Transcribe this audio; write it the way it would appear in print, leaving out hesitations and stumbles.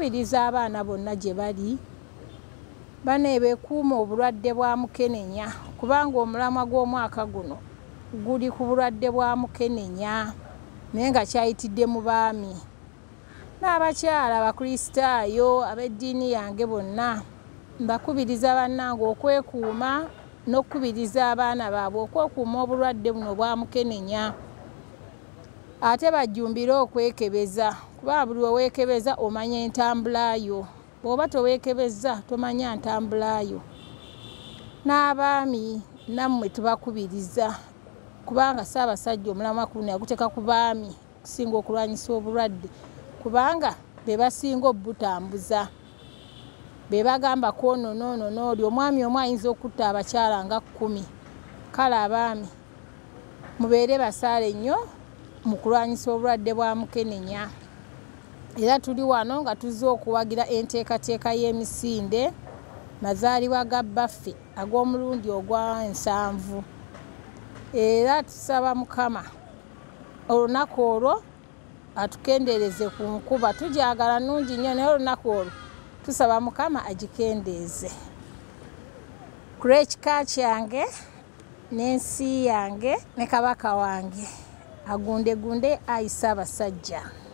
Kubiriza abaana bonna gye bali baneebekuuma obulwadde bwa mukenenya kubanga omulamwa gw'omwaka guno guli ku bulwadde bwa mukenenya naye nga kyayitidde mu baami n'abakyala abakristaayo ab'eddiini yange bonna mbakubiriza bannange okwekuuma n'okukubiriza abaana baabwe okwekuuma obulwadde buno bwa mukenenya ate bajjumbire okwekebeza kuba buli weweekebeza omanya entambulayo bw'oba toweekebeza tomanya ntambulayo n'abaami nammwe tubakubiriza kubanga Ssaabasajja omulamwa kuno yaguteeka ku baami okusinga okulwanyisa obulwadde kubanga be basinga obutambuza be bagamba kwonoonoonooli omwami omu ayinza okutta abakyala nga 10 kale abaami mubeere basaale nnyo mu kulwanyisa obulwadde bwa mukenenya era tuli wano nga tuzze okuwagira enteekateeka y'emisinde mazaalibwa ga bbaffe ag'omulundi ogwa 7 era tusaba Mukama olunaku olwo atukendeereze ku nkuba tujagala nnungi nnyo naye olunaku olwo tusaba Mukama agikendeeze ku lw'ekika kyange n'ensi yange ne kabaka wange agundegunde Ayi Ssaabasajja.